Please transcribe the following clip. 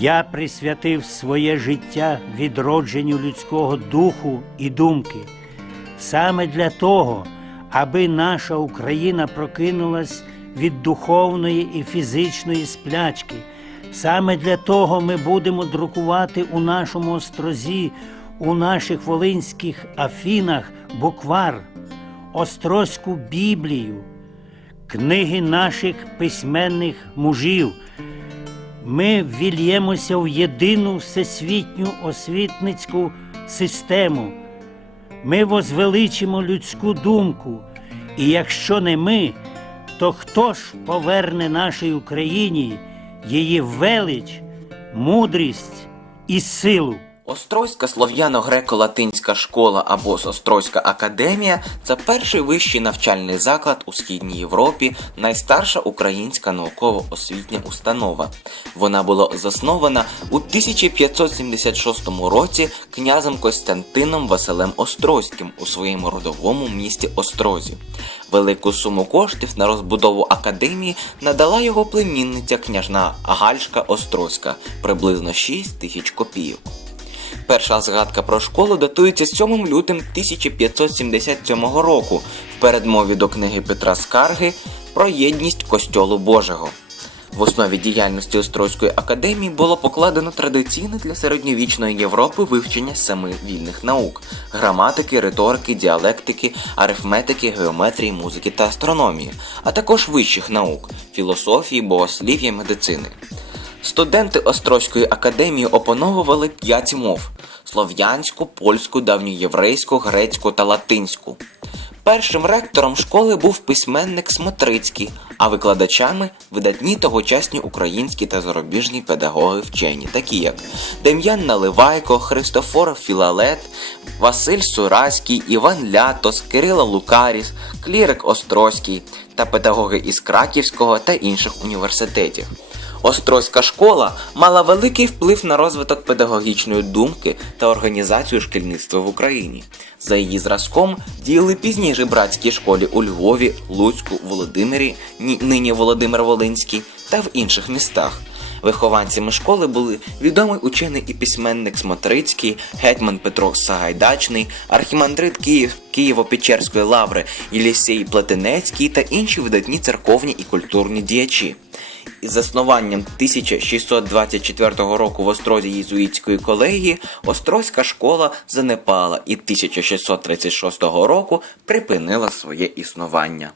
Я присвятив своє життя відродженню людського духу і думки. Саме для того, аби наша Україна прокинулась від духовної і фізичної сплячки. Саме для того ми будемо друкувати у нашому острозі, у наших волинських афінах буквар, острозьку Біблію, книги наших письменних мужів. Ми ввільємося в єдину всесвітню освітницьку систему. Ми возвеличимо людську думку, і якщо не ми, то хто ж поверне нашій Україні її велич, мудрість і силу? Острозька слов'яно-греко-латинська школа або Острозька академія це перший вищий навчальний заклад у східній Європі, найстарша українська науково-освітня установа. Вона була заснована у 1576 році князем Костянтином Василем Острозьким у своєму родовому місті Острозі. Велику суму коштів на розбудову академії надала його племінниця княжна Гальшка Острозька приблизно 6 тисяч копійок. Перша згадка про школу датується 7 лютим 1577 року в передмові до книги Петра Скарги про єдність Костьолу Божого. В основі діяльності Острозької академії було покладено традиційне для середньовічної Європи вивчення семи вільних наук граматики, риторики, діалектики, арифметики, геометрії, музики та астрономії, а також вищих наук філософії, богослів'я, медицини. Студенти Острозької академії опановували п'ять мов: слов'янську, польську, давньоєврейську, грецьку та латинську. Першим ректором школи був письменник Смотрицький, а викладачами видатні тогочасні українські та зарубіжні педагоги вчені, такі як Дем'ян Наливайко, Христофор Філалет, Василь Сураський, Іван Лятос, Кирило Лукаріс, Клірик Острозький та педагоги із Краківського та інших університетів. Острозька школа мала великий вплив на розвиток педагогічної думки та організацію шкільництва в Україні. За її зразком діяли пізніше братські школі у Львові, Луцьку, Володимирі, ні- нині Володимир Волинський та в інших містах. Вихованцями школи були відомий учений і письменник Смотрицький, гетьман Петро Сагайдачний, архімандрит Київ Києво-Печерської лаври Єлісей Плетенецький та інші видатні церковні і культурні діячі. Із заснуванням 1624 року в Острозі єзуїтської колегії Острозька школа занепала і 1636 року припинила своє існування.